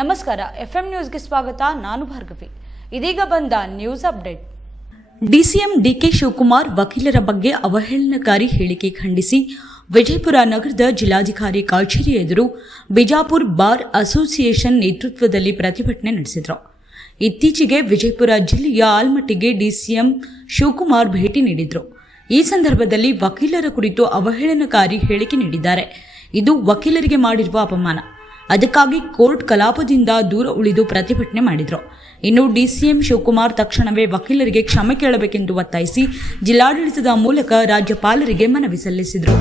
ನಮಸ್ಕಾರ, ಎಫ್ಎಂ ನ್ಯೂಸ್ಗೆ ಸ್ವಾಗತ. ನಾನು ಭಾರ್ಗವಿ. ಇದೀಗ ಬಂದ news update. DCM DK Shivakumar ವಕೀಲರ ಬಗ್ಗೆ ಅವಹೇಳನಕಾರಿ ಹೇಳಿಕೆ ಖಂಡಿಸಿ ವಿಜಯಪುರ ನಗರದ ಜಿಲ್ಲಾಧಿಕಾರಿ ಕಚೇರಿ ಎದುರು ಬಿಜಾಪುರ್ ಬಾರ್ ಅಸೋಸಿಯೇಷನ್ ನೇತೃತ್ವದಲ್ಲಿ ಪ್ರತಿಭಟನೆ ನಡೆಸಿದರು. ಇತ್ತೀಚೆಗೆ ವಿಜಯಪುರ ಜಿಲ್ಲೆಯ ಆಲ್ಮಟ್ಟಿಗೆ ಡಿಸಿಎಂ ಶಿವಕುಮಾರ್ ಭೇಟಿ ನೀಡಿದ್ರು. ಈ ಸಂದರ್ಭದಲ್ಲಿ ವಕೀಲರ ಕುರಿತು ಅವಹೇಳನಕಾರಿ ಹೇಳಿಕೆ ನೀಡಿದ್ದಾರೆ. ಇದು ವಕೀಲರಿಗೆ ಮಾಡಿರುವ ಅಪಮಾನ. ಅದಕ್ಕಾಗಿ ಕೋರ್ಟ್ ಕಲಾಪದಿಂದ ದೂರ ಉಳಿದು ಪ್ರತಿಭಟನೆ ಮಾಡಿದ್ರು. ಇನ್ನು ಡಿಸಿಎಂ ಶಿವಕುಮಾರ್ ತಕ್ಷಣವೇ ವಕೀಲರಿಗೆ ಕ್ಷಮೆ ಕೇಳಬೇಕೆಂದು ಒತ್ತಾಯಿಸಿ ಜಿಲ್ಲಾಡಳಿತದ ಮೂಲಕ ರಾಜ್ಯಪಾಲರಿಗೆ ಮನವಿ ಸಲ್ಲಿಸಿದರು.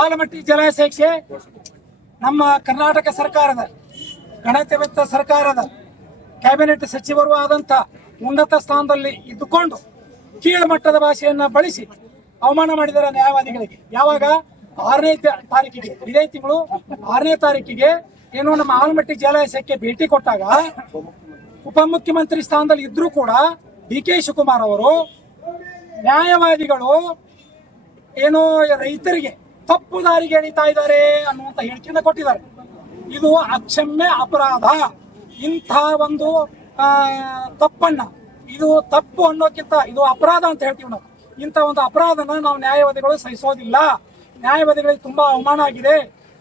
ಆಲಮಟ್ಟಿ ಜಲಾಶಯಕ್ಕೆ ನಮ್ಮ ಕರ್ನಾಟಕ ಸರ್ಕಾರದ ಗಣತಂತ್ರ ಸರ್ಕಾರದ ಕ್ಯಾಬಿನೆಟ್ ಸಚಿವರು ಆದಂತ ಉನ್ನತ ಸ್ಥಾನದಲ್ಲಿ ಇದ್ದುಕೊಂಡು ಕೀಳುಮಟ್ಟದ ಭಾಷೆಯನ್ನ ಬಳಸಿ ಅವಮಾನ ಮಾಡಿದ್ದಾರೆ ನ್ಯಾಯವಾದಿಗಳಿಗೆ. ಯಾವಾಗ 6ನೇ ತಾರೀಕಿಗೆ, ಇದೇ ತಿಂಗಳು 6ನೇ ತಾರೀಕಿಗೆ ಏನು ನಮ್ಮ ಆಲಮಟ್ಟಿ ಜಲಾಶಯಕ್ಕೆ ಭೇಟಿ ಕೊಟ್ಟಾಗ ಉಪಮುಖ್ಯಮಂತ್ರಿ ಸ್ಥಾನದಲ್ಲಿ ಇದ್ರೂ ಕೂಡ ಡಿಕೆ ಶಿವಕುಮಾರ್ ಅವರು ನ್ಯಾಯವಾದಿಗಳು ಏನೋ ರೈತರಿಗೆ ತಪ್ಪು ದಾರಿಗೆ ಎಳಿತಾ ಇದ್ದಾರೆ ಅನ್ನುವಂತ ಹೇಳಿಕೆಯನ್ನು ಕೊಟ್ಟಿದ್ದಾರೆ. ಇದು ಅಕ್ಷಮ್ಯ ಅಪರಾಧ. ಇಂಥ ಒಂದು ತಪ್ಪನ್ನ, ಇದು ತಪ್ಪು ಅನ್ನೋಕ್ಕಿಂತ ಇದು ಅಪರಾಧ ಅಂತ ಹೇಳ್ತೀವಿ ನಾವು. ಇಂಥ ಒಂದು ಅಪರಾಧನ ನಾವು ನ್ಯಾಯವಾದಿಗಳು ಸಹಿಸೋದಿಲ್ಲ. ನ್ಯಾಯವಾದಿಗಳಿಗೆ ತುಂಬಾ ಅವಮಾನ ಆಗಿದೆ.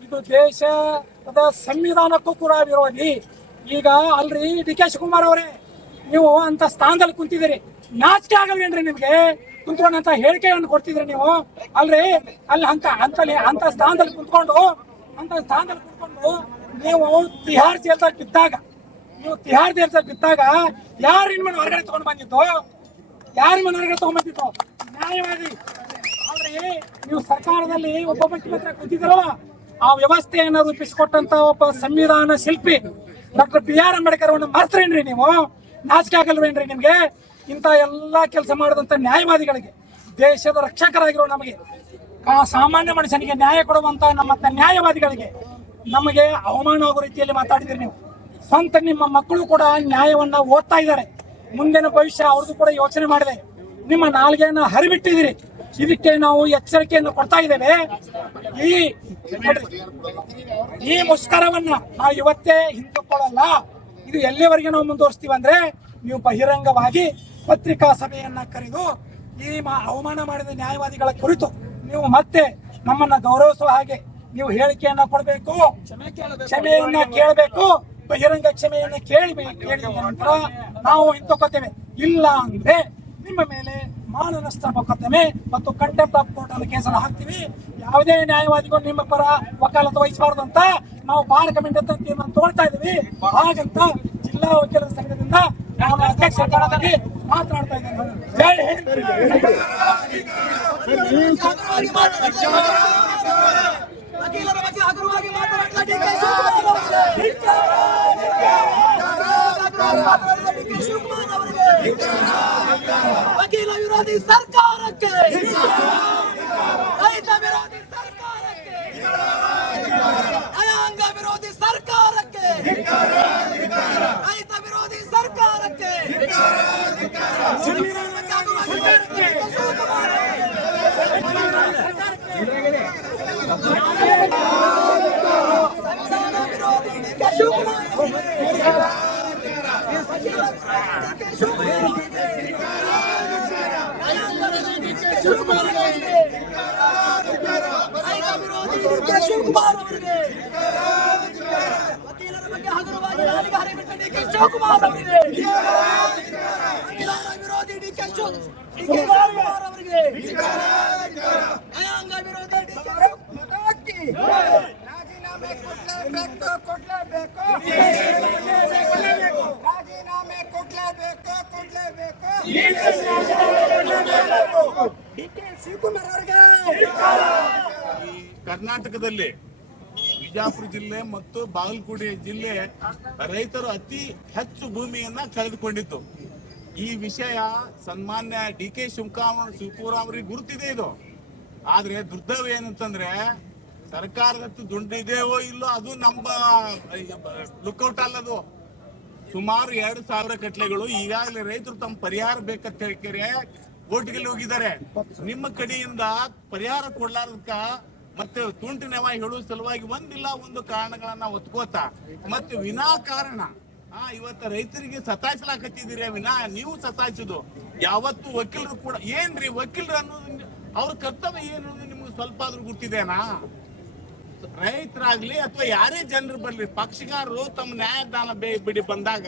ಇದು ದೇಶದ ಸಂವಿಧಾನಕ್ಕೂ ಕೂಡ ವಿರೋಧಿ. ಈಗ ಅಲ್ರಿ ಡಿಕೆ ಶಿವಕುಮಾರ್ ಅವರೇ, ನೀವು ಅಂತ ಸ್ಥಾನದಲ್ಲಿ ಕುಂತಿದ್ದೀರಿ, ನಾಚಿಕೆ ಆಗಲ್ವೇನ್ರಿ ನಿಮ್ಗೆ? ಕುಂತ್ಕೊಂಡಂತ ಹೇಳಿಕೆಯನ್ನು ಕೊಡ್ತಿದ್ರಿ ನೀವು ಅಲ್ರಿ. ಅಲ್ಲಿ ಅಂತ ಸ್ಥಾನದಲ್ಲಿ ಕುಂತ್ಕೊಂಡು ನೀವು ತಿಹಾರ್ ಜೈಲ್ದಲ್ಲಿ ಬಿದ್ದಾಗ ಯಾರು ನಿಮ್ಮನ್ನ ಹೊರಗಡೆ ತಗೊಂಡ್ ಬಂದಿದ್ದು? ನ್ಯಾಯವಾದಿ ಅಲ್ರಿ. ನೀವು ಸರ್ಕಾರದಲ್ಲಿ ಉಪಮುಖ್ಯಮಂತ್ರಿ ಕುಂತಿದ್ರಲ್ಲ, ಆ ವ್ಯವಸ್ಥೆಯನ್ನು ರೂಪಿಸಿಕೊಟ್ಟಂತ ಒಬ್ಬ ಸಂವಿಧಾನ ಶಿಲ್ಪಿ ಡಾಕ್ಟರ್ BR ಅಂಬೇಡ್ಕರ್ ಅವನ್ನ ಮರ್ತೇನ್ರಿ ನೀವು? ನಾಚಿಕೆ ಆಗಲ್ವೇನ್ರಿ ನಿಮ್ಗೆ? ಇಂಥ ಎಲ್ಲಾ ಕೆಲಸ ಮಾಡಿದಂತ ನ್ಯಾಯವಾದಿಗಳಿಗೆ, ದೇಶದ ರಕ್ಷಕರಾಗಿರೋ ನಮಗೆ, ಸಾಮಾನ್ಯ ಮನುಷ್ಯನಿಗೆ ನ್ಯಾಯ ಕೊಡುವಂತ ನಮ್ಮ ನ್ಯಾಯವಾದಿಗಳಿಗೆ ನಮಗೆ ಅವಮಾನ ಆಗೋ ರೀತಿಯಲ್ಲಿ ಮಾತಾಡಿದ್ರಿ ನೀವು. ಸ್ವಂತ ನಿಮ್ಮ ಮಕ್ಕಳು ಕೂಡ ನ್ಯಾಯವನ್ನ ಓದ್ತಾ ಇದ್ದಾರೆ. ಮುಂದಿನ ಭವಿಷ್ಯ ಅವ್ರದ್ದು ಕೂಡ ಯೋಚನೆ ಮಾಡಿದೆ. ನಿಮ್ಮ ನಾಲ್ಗೆಯನ್ನ ಹರಿಬಿಟ್ಟಿದ್ದೀರಿ. ಇದಕ್ಕೆ ನಾವು ಎಚ್ಚರಿಕೆಯನ್ನು ಕೊಡ್ತಾ ಇದ್ದೇವೆ. ಈ ಮುಷ್ಕರವನ್ನ ನಾವು ಇವತ್ತೇ ಹಿಂದೂಕೊಳ್ಳಲ್ಲ. ಇದು ಎಲ್ಲಿವರೆಗೆ ನಾವು ಮುಂದುವರಿಸ್ತೀವಿ ಅಂದ್ರೆ, ನೀವು ಬಹಿರಂಗವಾಗಿ ಪತ್ರಿಕಾ ಸಭೆಯನ್ನ ಕರೆದು ಈ ಅವಮಾನ ಮಾಡಿದ ನ್ಯಾಯವಾದಿಗಳ ಕುರಿತು ನೀವು ಮತ್ತೆ ನಮ್ಮನ್ನ ಗೌರವಿಸುವ ಹಾಗೆ ನೀವು ಹೇಳಿಕೆಯನ್ನ ಕೊಡಬೇಕು, ಕ್ಷಮೆಯನ್ನ ಕೇಳಬೇಕು. ಬಹಿರಂಗ ಕ್ಷಮೆಯನ್ನ ಕೇಳಿದ ನಂತರ ನಾವು ಹಿಂತಕೊಳ್ತೇವೆ. ಇಲ್ಲ ಅಂದ್ರೆ ನಿಮ್ಮ ಮೇಲೆ ಮಾನನಷ್ಟ ಮೊಕದ್ದಮೆ ಮತ್ತು ಕಂಟೆಂಪ್ಟ್ ಆಫ್ ಕೋರ್ಟ್ ಅನ್ನು ಕೇಸನ್ನು ಹಾಕ್ತೀವಿ. ಯಾವುದೇ ನ್ಯಾಯವಾದಿಗಳು ನಿಮ್ಮ ಪರ ವಕಾಲತ್ತು ವಹಿಸಬಾರದು ಅಂತ ನಾವು ಬಾರ್ ಕಮಿಟಿ ಅಂತ ತೀರ್ಮಾನ ತಗೊಳ್ತಾ ಇದ್ದೀವಿ. ಹಾಗಂತ ಜಿಲ್ಲಾ ವಕೀಲರ ಸಂಘದಿಂದ ನಾನು ಅಧ್ಯಕ್ಷ ಸ್ಥಾನದಲ್ಲಿ ಮಾತನಾಡ್ತಾ ಇದ್ದೇನೆ. ಜೈ ಹಿಂದ್. ವಕೀಲ ವಿರೋಧಿ ಸರ್ಕಾರಕ್ಕೆ, ರೈತ ವಿರೋಧಿ ಸರ್ಕಾರಕ್ಕೆ, ನ್ಯಾಯಾಂಗ ವಿರೋಧಿ ಸರ್ಕಾರಕ್ಕೆ, ರೈತ ವಿರೋಧಿ ಸರ್ಕಾರಕ್ಕೆ, ಸಂವಿಧಾನ ವಿರೋಧಿ ಶಿವಕುಮಾರ್ ಅವರಿಗೆ, ವಕೀಲರ ಬಗ್ಗೆ ಹಗುರವಾಗಿ ನಾಲಿಗೆ ಹರಿಬಿಟ್ಟ ಡಿಕೆ ಶಿವಕುಮಾರ್ ಅವರಿಗೆ, ವಿರೋಧಿ ಡಿಕೆ ಶಿವಕುಮಾರ್ ಅವರಿಗೆ, ನ್ಯಾಯಾಂಗ ವಿರೋಧಿ ಡಿಕೆ ರಾಜೀನಾಮೆ ಕೊಡ್ಲೇಬೇಕು. ರಾಜೀನಾಮೆ ಕೊಡ್ಲೇಬೇಕು. ಡಿಕೆ ಶಿವಕುಮಾರ್ ಅವರಿಗೆ ಕರ್ನಾಟಕದಲ್ಲಿ ಬಿಜಾಪುರ ಜಿಲ್ಲೆ ಮತ್ತು ಬಾಗಲಕೋಟೆ ಜಿಲ್ಲೆ ರೈತರು ಅತಿ ಹೆಚ್ಚು ಭೂಮಿಯನ್ನ ಕಳೆದುಕೊಂಡಿತ್ತು. ಈ ವಿಷಯ ಸನ್ಮಾನ್ಯ ಡಿ.ಕೆ. ಶಿವಕುಮಾರ್ ಅವರಿಗೆ ಗುರುತಿದೆ ಇದು. ಆದ್ರೆ ದುರ್ದೈವ ಏನಂತಂದ್ರೆ ಸರ್ಕಾರದ ದುಡ್ಡು ಇದೆಯೋ ಇಲ್ಲೋ ಅದು ನಮ್ಮ ಲುಕ್ಔಟ್ ಅಲ್ಲದು. ಸುಮಾರು 2,000 ಕಟ್ಲೆಗಳು ಈಗಾಗಲೇ ರೈತರು ತಮ್ಮ ಪರಿಹಾರ ಬೇಕಂತ ಹೇಳ್ತಾರೆ ಕೋರ್ಟ್ಗೆ ಹೋಗಿದ್ದಾರೆ. ನಿಮ್ಮ ಕಡೆಯಿಂದ ಪರಿಹಾರ ಕೊಡ್ಲಾರ್ದಕ್ಕ ಮತ್ತೆ ತುಂಟಿ ನೆವ ಹೇಳುವ ಸಲುವಾಗಿ ಒಂದಿಲ್ಲ ಒಂದು ಕಾರಣಗಳನ್ನ ಒತ್ಕೋತಾ ಮತ್ತೆ ವಿನಾಕಾರಣ ಇವತ್ತು ರೈತರಿಗೆ ಸತಾಯಿಸಲಾಕತ್ತಿದ್ದೀರಿ. ವಿನಾ ನೀವು ಸತಾಯಿಸುದು ಯಾವತ್ತು ವಕೀಲರು ಕೂಡ ಏನ್ರಿ ವಕೀಲರು ಅನ್ನೋದು ಅವ್ರ ಕರ್ತವ್ಯ ಏನು ಅನ್ನೋದು ನಿಮ್ಗೆ ಸ್ವಲ್ಪ ಆದ್ರೂ ಗೊತ್ತಿದೇನಾ? ರೈತರಾಗ್ಲಿ ಅಥವಾ ಯಾರೇ ಜನರು ಬರ್ಲಿ, ಪಕ್ಷಗಾರರು ತಮ್ಮ ನ್ಯಾಯದಾನ ಬಿಡಿ ಬಂದಾಗ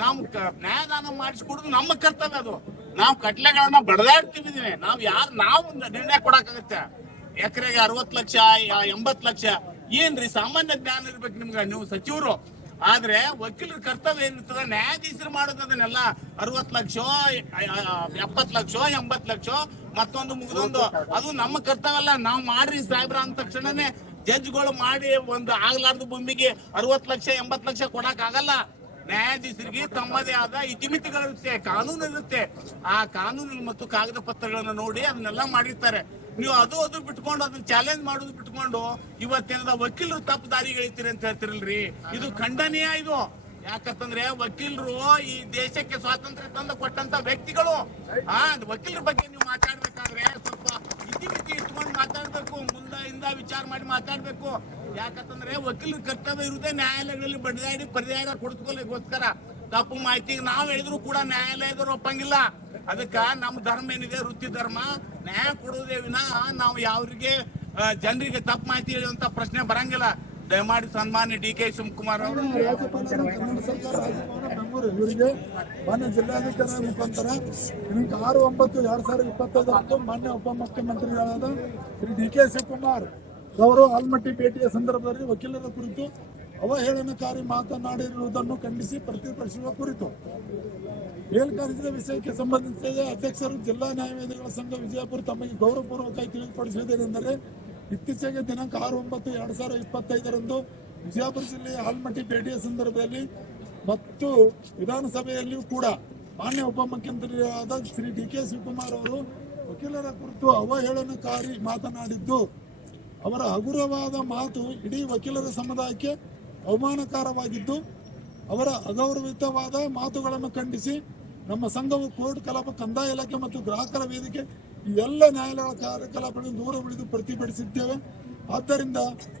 ನಾವು ನ್ಯಾಯದಾನ ಮಾಡಿಸ್ಕೊಡುದು ನಮ್ಮ ಕರ್ತವ್ಯ. ಅದು ನಾವು ಕಟ್ಲೆಗಳನ್ನ ಬಡದಾಡ್ತಿದ್ದೀವಿ. ನಾವು ನಿರ್ಣಯ ಕೊಡಕ್ಕಾಗತ್ತೆ. ಎಕರೆಗೆ 60 ಲಕ್ಷ 80 ಲಕ್ಷ ಏನ್ರಿ ಸಾಮಾನ್ಯ ಜ್ಞಾನ ಇರ್ಬೇಕು ನಿಮ್ಗೆ, ನೀವು ಸಚಿವರು. ಆದ್ರೆ ವಕೀಲರ ಕರ್ತವ್ಯ ಏನಿರ್ತದ, ನ್ಯಾಯಾಧೀಶರು ಮಾಡೋದು ಅದನ್ನೆಲ್ಲ 60 ಲಕ್ಷ 70 ಲಕ್ಷ 80 ಲಕ್ಷ ಮತ್ತೊಂದು ಮುಗಿದೊಂದು ಅದು ನಮ್ಮ ಕರ್ತವ್ಯ ಅಲ್ಲ. ನಾವು ಮಾಡ್ರಿ ಸಾಹೇಬ್ರ ಅಂದ ತಕ್ಷಣನೇ ಜಡ್ಜ್ಗಳು ಮಾಡಿ ಒಂದು ಆಗ್ಲಾರ್ದ ಭೂಮಿಗೆ 60 ಲಕ್ಷ 80 ಲಕ್ಷ ಕೊಡಕ್ ಆಗಲ್ಲ. ನ್ಯಾಯಾಧೀಶರಿಗೆ ತಮ್ಮದೇ ಆದ ಇತಿಮಿತಿಗಳಿರುತ್ತೆ, ಕಾನೂನು ಇರುತ್ತೆ. ಆ ಕಾನೂನು ಮತ್ತು ಕಾಗದ ಪತ್ರಗಳನ್ನ ನೋಡಿ ಅದನ್ನೆಲ್ಲ ಮಾಡಿರ್ತಾರೆ. ನೀವು ಅದು ಬಿಟ್ಕೊಂಡು ಅದನ್ನ ಚಾಲೆಂಜ್ ಮಾಡೋದು ಬಿಟ್ಕೊಂಡು ಇವತ್ತೇನದ ವಕೀಲರು ತಪ್ಪು ದಾರಿಗೆ ಎಳಿತೀರಿ ಅಂತ ಹೇಳ್ತಿರಲ್ರಿ, ಇದು ಖಂಡನೀಯ. ಇದು ಯಾಕಂತಂದ್ರೆ ವಕೀಲರು ಈ ದೇಶಕ್ಕೆ ಸ್ವಾತಂತ್ರ್ಯ ತಂದು ಕೊಟ್ಟಂತ ವ್ಯಕ್ತಿಗಳು. ವಕೀಲರ ಬಗ್ಗೆ ನೀವು ಮಾತಾಡ್ಬೇಕಾದ್ರೆ ಸ್ವಲ್ಪ ಇತಿಮಿತಿ ಇಟ್ಕೊಂಡು ಮಾತಾಡ್ಬೇಕು, ಮುಂದಿಂದ ವಿಚಾರ ಮಾಡಿ ಮಾತಾಡ್ಬೇಕು. ಯಾಕಂತಂದ್ರೆ ವಕೀಲರ ಕರ್ತವ್ಯ ಇರುವುದೇ ನ್ಯಾಯಾಲಯಗಳಲ್ಲಿ ಬಡಿದಾಡಿ ಪರಿಹಾರ ಕೊಡಿಸ್ಕೊಳ್ಳೋಕ್ಕೋಸ್ಕರ. ತಪ್ಪು ಮಾಹಿತಿಗೆ ನಾವು ಹೇಳಿದ್ರು ಕೂಡ ನ್ಯಾಯಾಲಯದವರು ಒಪ್ಪಂಗಿಲ್ಲ. ಅದಕ್ಕ ನಮ್ಮ ಧರ್ಮ ಏನಿದೆ, ವೃತ್ತಿ ಧರ್ಮ, ನ್ಯಾಯ ಕೊಡುವುದೇ ವಿನಃ ನಾವು ಯಾವ್ರಿಗೆ ಜನರಿಗೆ ತಪ್ಪು ಮಾಹಿತಿ ಹೇಳುವಂತ ಪ್ರಶ್ನೆ ಬರಂಗಿಲ್ಲ. ದಯಮಾಡಿ ಸನ್ಮಾನ್ಯ ಡಿ.ಕೆ. ಶಿವಕುಮಾರ್ ಅವರು ರಾಜ್ಯಪಾಲರು ಕರ್ನಾಟಕ ಸರ್ಕಾರ ರಾಜಭವನ ಬೆಂಗಳೂರು ಇವರಿಗೆ ಮಾನ್ಯ ಜಿಲ್ಲಾಧಿಕಾರಿ ಮುಖಾಂತರ ದಿನಾಂಕ 6/9/2025 ಮಾನ್ಯ ಉಪಮುಖ್ಯಮಂತ್ರಿಗಳಾದ ಶ್ರೀ ಡಿ.ಕೆ. ಶಿವಕುಮಾರ್ ಅವರು ಆಲ್ಮಟ್ಟಿ ಭೇಟಿಯ ಸಂದರ್ಭದಲ್ಲಿ ವಕೀಲರ ಕುರಿತು ಅವಹೇಳನಕಾರಿ ಮಾತನಾಡಿರುವುದನ್ನು ಖಂಡಿಸಿ ಪ್ರತಿಭಟಿಸುವ ಕುರಿತು ಮೇಲ್ಕಾಣಿಸಿದ ವಿಷಯಕ್ಕೆ ಸಂಬಂಧಿಸಿದ ಅಧ್ಯಕ್ಷರು ಜಿಲ್ಲಾ ನ್ಯಾಯವಾದಿಗಳ ಸಂಘ ವಿಜಯಪುರ ತಮಗೆ ಗೌರವಪೂರ್ವಕವಾಗಿ ತಿಳಿದುಪಡಿಸುವುದೇನೆಂದರೆ, ಇತ್ತೀಚೆಗೆ ದಿನಾಂಕ 6/9/2025 ವಿಜಯಪುರ ಜಿಲ್ಲೆಯ ಆಲ್ಮಟ್ಟಿ ಭೇಟಿಯ ಸಂದರ್ಭದಲ್ಲಿ ಮತ್ತು ವಿಧಾನಸಭೆಯಲ್ಲಿಯೂ ಕೂಡ ಮಾನ್ಯ ಉಪಮುಖ್ಯಮಂತ್ರಿಯಾದ ಶ್ರೀ ಡಿ.ಕೆ. ಶಿವಕುಮಾರ್ ಅವರು ವಕೀಲರ ಕುರಿತು ಅವಹೇಳನಕಾರಿ ಮಾತನಾಡಿದ್ದು, ಅವರ ಹಗುರವಾದ ಮಾತು ಇಡೀ ವಕೀಲರ ಸಮುದಾಯಕ್ಕೆ ಅವಮಾನಕರವಾಗಿದ್ದು, ಅವರ ಅಗೌರವಿತವಾದ ಮಾತುಗಳನ್ನು ಖಂಡಿಸಿ ನಮ್ಮ ಸಂಘವು ಕೋರ್ಟ್ ಕಲಾಪ, ಕಂದಾಯ ಇಲಾಖೆ ಮತ್ತು ಗ್ರಾಹಕರ ವೇದಿಕೆ ಈ ಎಲ್ಲ ನ್ಯಾಯಾಲಯಗಳ ಕಾರ್ಯಕಲಾಪಗಳನ್ನು ದೂರ ಉಳಿದು ಪ್ರತಿಭಟಿಸಿದ್ದೇವೆ. ಆದ್ದರಿಂದ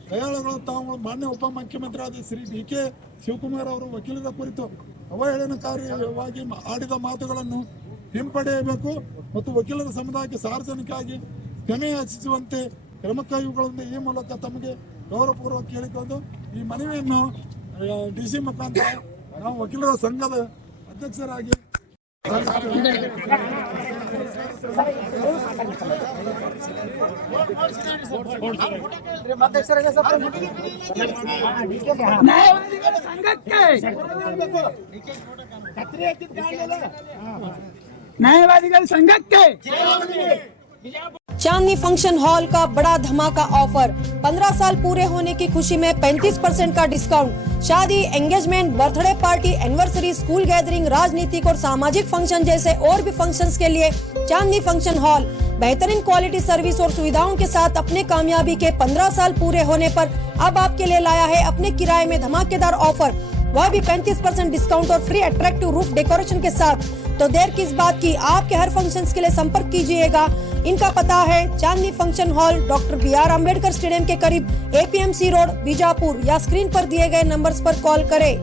ನ್ಯಾಯಾಲಯಗಳು ತಾವು ಮಾನ್ಯ ಉಪಮುಖ್ಯಮಂತ್ರಿಯಾದ ಶ್ರೀ ಡಿ.ಕೆ. ಶಿವಕುಮಾರ್ ಅವರು ವಕೀಲರ ಕುರಿತು ಅವಹೇಳನಕಾರಿಯಾಗಿ ಆಡಿದ ಮಾತುಗಳನ್ನು ಹಿಂಪಡೆಯಬೇಕು ಮತ್ತು ವಕೀಲರ ಸಮುದಾಯಕ್ಕೆ ಸಾರ್ವಜನಿಕವಾಗಿ ಕ್ಷಮೆ ಯಾಚಿಸುವಂತೆ ಕ್ರಮ ಕೈಗೊಳ್ಳುವಂತೆ ಈ ಮೂಲಕ ತಮಗೆ ಗೌರವಪೂರ್ವಕ ಕೇಳಿಕೊಂಡು ಈ ಮನವಿಯನ್ನು ಡಿ.ಸಿ ಮುಖಾಂತರ ನಾವು ವಕೀಲರ ಸಂಘದ ಅಧ್ಯಕ್ಷರಾಗಿ ನ್ಯಾಯವಾದಿಗಳ ಸಂಘಕ್ಕೆ न्यायवादिगण संघ के चांदनी फंक्शन हॉल का बड़ा धमाका ऑफर 15 साल पूरे होने की खुशी में 35% का डिस्काउंट। शादी, engagement, birthday party, anniversary, school gathering, राजनीतिक और सामाजिक फंक्शन जैसे और भी फंक्शंस के लिए चांदनी फंक्शन हॉल बेहतरीन क्वालिटी सर्विस और सुविधाओं के साथ अपने कामयाबी के 15 साल पूरे होने पर अब आपके लिए लाया है अपने किराए में धमाकेदार ऑफर, वह भी 35% डिस्काउंट और फ्री अट्रैक्टिव रूफ डेकोरेशन के साथ। तो देर किस बात की, आपके हर फंक्शंस के लिए संपर्क कीजिएगा। इनका पता है Chandni function hall, doctor B R. Ambedkar stadium के करीब, APMC रोड, बीजापुर, या स्क्रीन पर दिए गए नंबर्स पर कॉल करें।